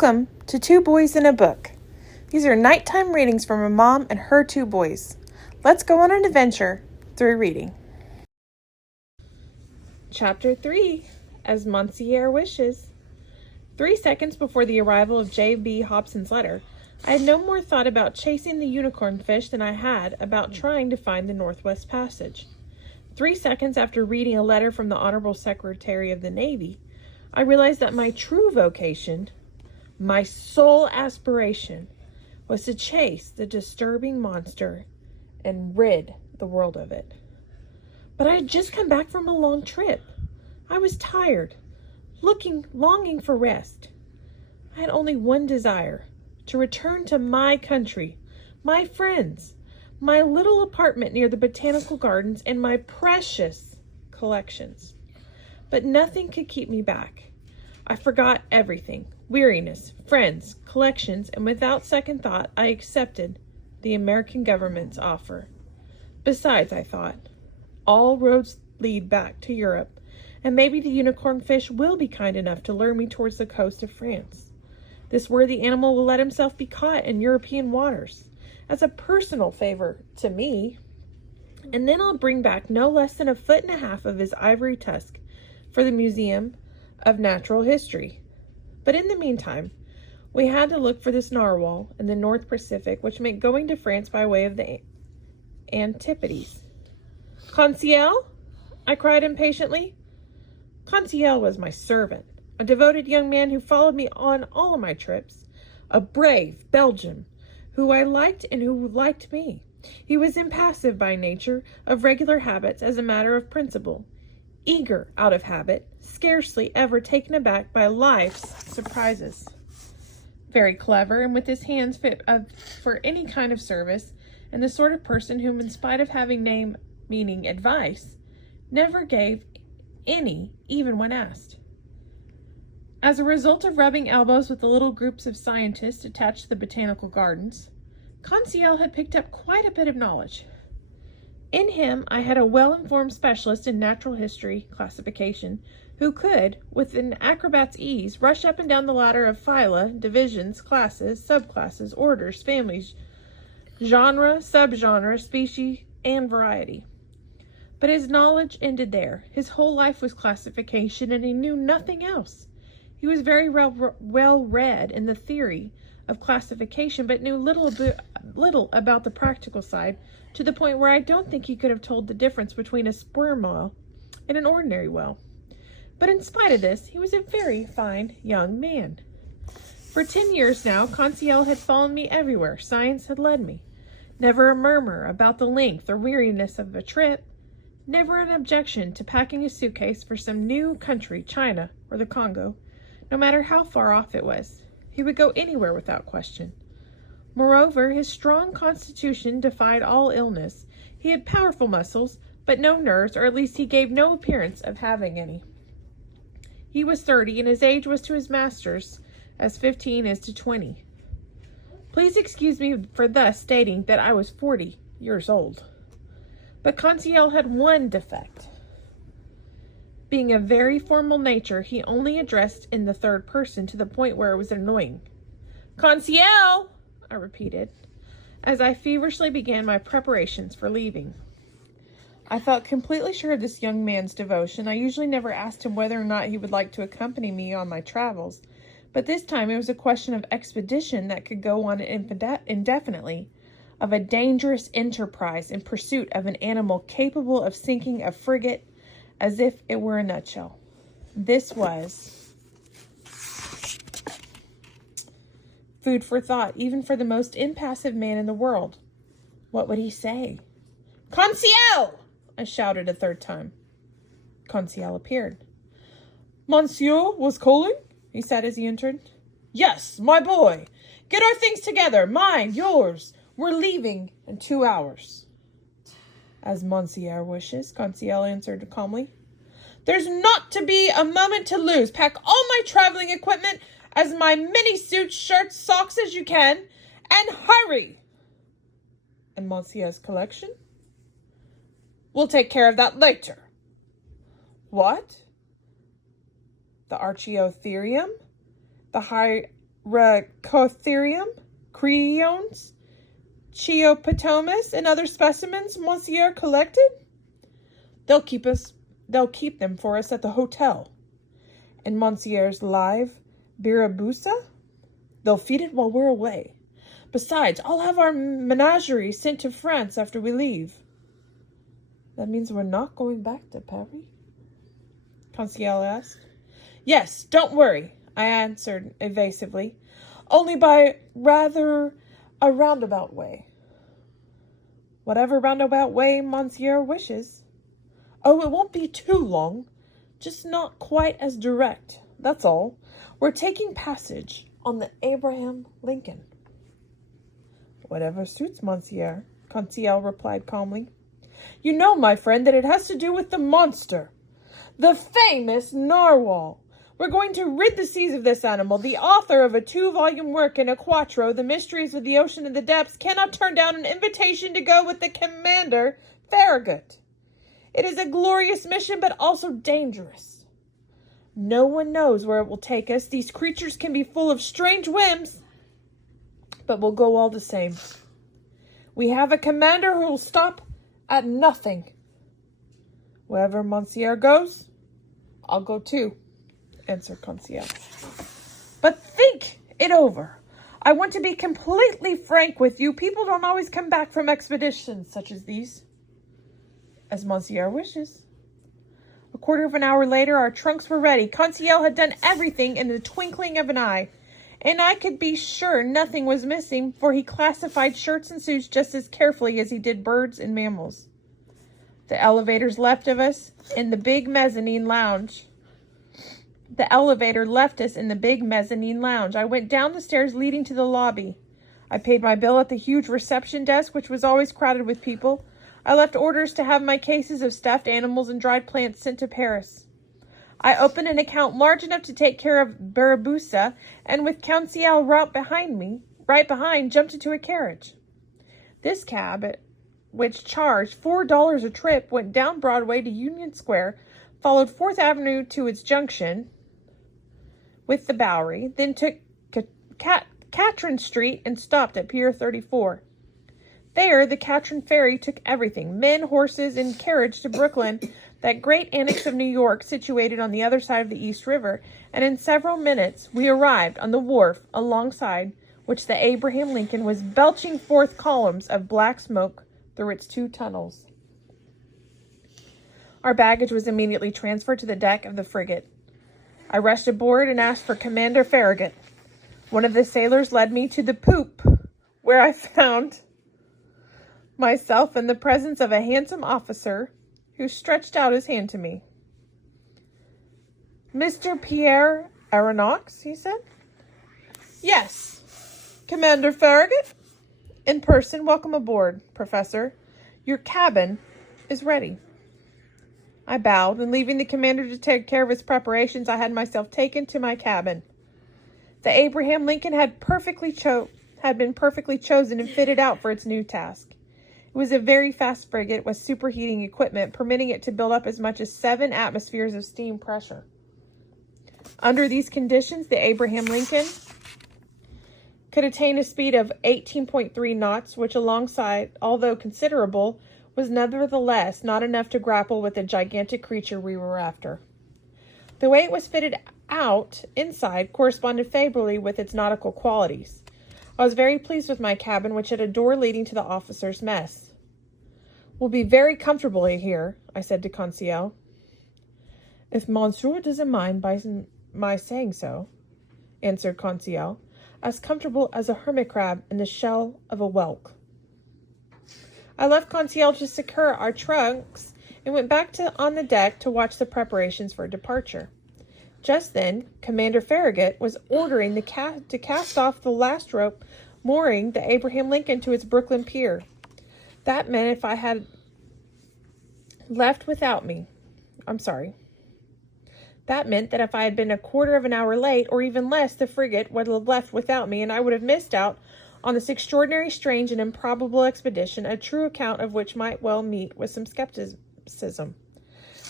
Welcome to Two Boys in a Book. These are nighttime readings from a mom and her two boys. Let's go on an adventure through reading. Chapter 3, As Monsieur Wishes. 3 seconds before the arrival of J.B. Hobson's letter, I had no more thought about chasing the unicorn fish than I had about trying to find the Northwest Passage. 3 seconds after reading a letter from the Honorable Secretary of the Navy, I realized that my true vocation, my sole aspiration, was to chase the disturbing monster and rid the world of it. But I had just come back from a long trip. I was tired, longing for rest. I had only one desire: to return to my country, my friends, my little apartment near the botanical gardens, and my precious collections. But nothing could keep me back. I forgot everything: weariness, friends, collections, and without second thought, I accepted the American government's offer. Besides, I thought, all roads lead back to Europe, and maybe the unicorn fish will be kind enough to lure me towards the coast of France. This worthy animal will let himself be caught in European waters as a personal favor to me, and then I'll bring back no less than 1.5 feet of his ivory tusk for the Museum of Natural History. But in the meantime, we had to look for this narwhal in the North Pacific, which meant going to France by way of the Antipodes. "Conseil?" I cried impatiently. Conseil was my servant, a devoted young man who followed me on all of my trips, a brave Belgian who I liked and who liked me. He was impassive by nature, of regular habits as a matter of principle, eager out of habit, scarcely ever taken aback by life's surprises. Very clever, and with his hands fit for any kind of service, and the sort of person whom, in spite of having name meaning advice, never gave any, even when asked. As a result of rubbing elbows with the little groups of scientists attached to the botanical gardens, Conseil had picked up quite a bit of knowledge. In him, I had a well-informed specialist in natural history classification who could, with an acrobat's ease, rush up and down the ladder of phyla, divisions, classes, subclasses, orders, families, genre, subgenre, species, and variety. But his knowledge ended there. His whole life was classification, and he knew nothing else. He was very well read in the theory of classification, but knew little about the practical side, to the point where I don't think he could have told the difference between a sperm whale and an ordinary whale. But in spite of this, he was a very fine young man. For 10 years now, Conseil had followed me everywhere science had led me. Never a murmur about the length or weariness of a trip. Never an objection to packing a suitcase for some new country, China or the Congo, no matter how far off it was. He would go anywhere without question. Moreover, his strong constitution defied all illness. He had powerful muscles, but no nerves, or at least he gave no appearance of having any. He was 30, and his age was to his masters as 15 is to 20. Please excuse me for thus stating that I was 40 years old. But Conseil had one defect. Being a very formal nature, he only addressed in the third person to the point where it was annoying. "Conseil!" I repeated, as I feverishly began my preparations for leaving. I felt completely sure of this young man's devotion. I usually never asked him whether or not he would like to accompany me on my travels, but this time it was a question of expedition that could go on indefinitely, of a dangerous enterprise in pursuit of an animal capable of sinking a frigate as if it were a nutshell. This was food for thought, even for the most impassive man in the world. What would he say? "Conseil!" I shouted a third time. Conseil appeared. "Monsieur was calling?" he said as he entered. "Yes, my boy. Get our things together. Mine, yours. We're leaving in 2 hours. "As Monsieur wishes," Conseil answered calmly. "There's not to be a moment to lose. Pack all my traveling equipment, as my many suits, shirts, socks as you can, and hurry." "And Monsieur's collection?" "We'll take care of that later." "What? The Archaeotherium? The Racotherium, creons, Cheopotamus, and other specimens Monsieur collected? They'll keep them for us at the hotel. And Monsieur's live Birabusa? They'll feed it while we're away. Besides, I'll have our menagerie sent to France after we leave. That means we're not going back to Paris? Conseil asked. Yes, don't worry, I answered evasively. Only by rather a roundabout way. Whatever roundabout way Monsieur wishes. Oh, it won't be too long. Just not quite as direct, that's all. We're taking passage on the Abraham Lincoln. Whatever suits Monsieur, Conseil replied calmly. You know, my friend, that it has to do with the monster. The famous narwhal. We're going to rid the seas of this animal. The author of a 2-volume work in a quarto, The Mysteries of the Ocean and the Depths, cannot turn down an invitation to go with the Commander Farragut. It is a glorious mission, but also dangerous. No one knows where it will take us. These creatures can be full of strange whims, but we'll go all the same. We have a commander who will stop at nothing. Wherever Monsieur goes, I'll go too, answered Conseil. But think it over. I want to be completely frank with you. People don't always come back from expeditions such as these. As Monsieur wishes. A quarter of an hour later, our trunks were ready. Conseil had done everything in the twinkling of an eye, and I could be sure nothing was missing, for he classified shirts and suits just as carefully as he did birds and mammals. The elevators left us in the big mezzanine lounge. I went down the stairs leading to the lobby. I paid my bill at the huge reception desk, which was always crowded with people. I left orders to have my cases of stuffed animals and dried plants sent to Paris. I opened an account large enough to take care of Barabusa, and with Conseil right behind, jumped into a carriage. This cab, which charged $4 a trip, went down Broadway to Union Square, followed 4th Avenue to its junction with the Bowery, then took Catron Street and stopped at Pier 34. There, the Catron Ferry took everything, men, horses, and carriage to Brooklyn, that great annex of New York situated on the other side of the East River, and in several minutes we arrived on the wharf alongside which the Abraham Lincoln was belching forth columns of black smoke through its 2 tunnels. Our baggage was immediately transferred to the deck of the frigate. I rushed aboard and asked for Commander Farragut. One of the sailors led me to the poop, where I found myself in the presence of a handsome officer who stretched out his hand to me. Mr. Pierre Aronnax, he said. Yes, Commander Farragut. In person. Welcome aboard, Professor. Your cabin is ready. I bowed, and leaving the commander to take care of his preparations, I had myself taken to my cabin. The Abraham Lincoln had been perfectly chosen and fitted out for its new task. It was a very fast frigate with superheating equipment, permitting it to build up as much as 7 atmospheres of steam pressure. Under these conditions, the Abraham Lincoln could attain a speed of 18.3 knots, which although considerable, was nevertheless not enough to grapple with the gigantic creature we were after. The way it was fitted out inside corresponded favorably with its nautical qualities. I was very pleased with my cabin, which had a door leading to the officers' mess. We'll be very comfortable here, I said to Conseil. If Monsieur doesn't mind by my saying so, answered Conseil, as comfortable as a hermit crab in the shell of a whelk. I left Conseil to secure our trunks and went back on the deck to watch the preparations for departure. Just then, Commander Farragut was ordering to cast off the last rope mooring the Abraham Lincoln to its Brooklyn pier. That meant if I had been a quarter of an hour late, or even less, the frigate would have left without me, and I would have missed out on this extraordinary, strange, and improbable expedition, a true account of which might well meet with some skepticism.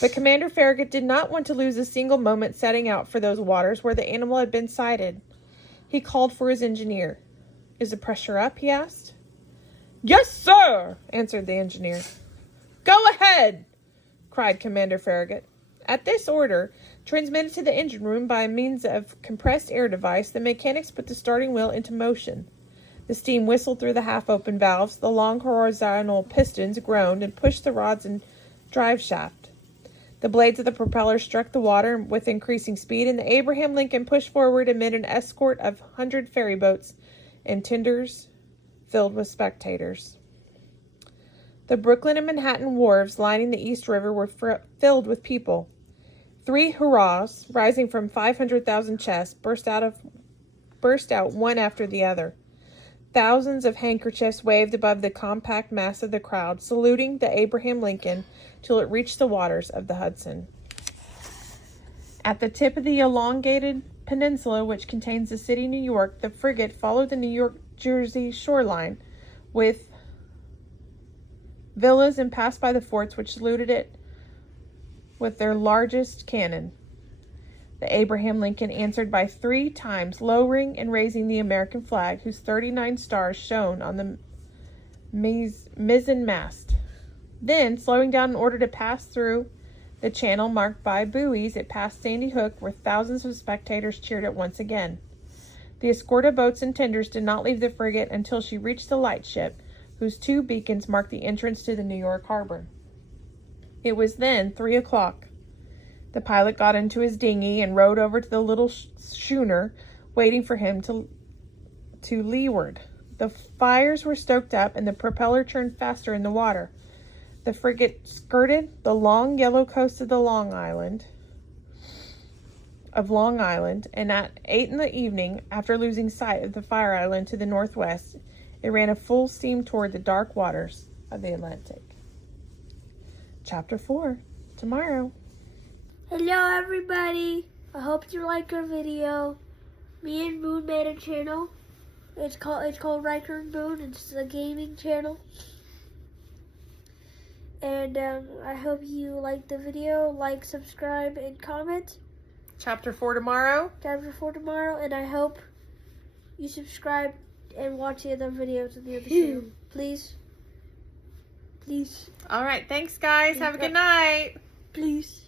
But Commander Farragut did not want to lose a single moment setting out for those waters where the animal had been sighted. He called for his engineer. "Is the pressure up?" he asked. "Yes, sir," answered the engineer. "Go ahead," cried Commander Farragut. At this order, transmitted to the engine room by means of compressed air device, the mechanics put the starting wheel into motion. The steam whistled through the half-open valves, the long horizontal pistons groaned and pushed the rods and drive shaft. The blades of the propeller struck the water with increasing speed, and the Abraham Lincoln pushed forward amid an escort of 100 ferry boats and tenders filled with spectators. The Brooklyn and Manhattan wharves lining the East River were filled with people. 3 hurrahs, rising from 500,000 chests, burst out one after the other. Thousands of handkerchiefs waved above the compact mass of the crowd, saluting the Abraham Lincoln till it reached the waters of the Hudson. At the tip of the elongated peninsula which contains the city New York, the frigate followed the New York Jersey shoreline with villas and passed by the forts which saluted it with their largest cannon. The Abraham Lincoln answered by 3 times lowering and raising the American flag, whose 39 stars shone on the mizzen mast. Then, slowing down in order to pass through the channel marked by buoys, it passed Sandy Hook, where thousands of spectators cheered it once again. The escort of boats and tenders did not leave the frigate until she reached the lightship, whose 2 beacons marked the entrance to the New York harbor. It was then 3 o'clock. The pilot got into his dinghy and rowed over to the little schooner, waiting for him to leeward. The fires were stoked up, and the propeller turned faster in the water. The frigate skirted the long yellow coast of Long Island, and at 8 in the evening, after losing sight of the Fire Island to the northwest, it ran a full steam toward the dark waters of the Atlantic. Chapter 4, tomorrow. Hello everybody, I hope you like our video. Me and Moon made a channel. It's called Riker and Moon. It's a gaming channel. And I hope you like the video. Like, subscribe, and comment. Chapter 4 tomorrow. Chapter 4 tomorrow, and I hope you subscribe and watch the other videos on the other channel. Please. All right, thanks guys. Have a good night. Please.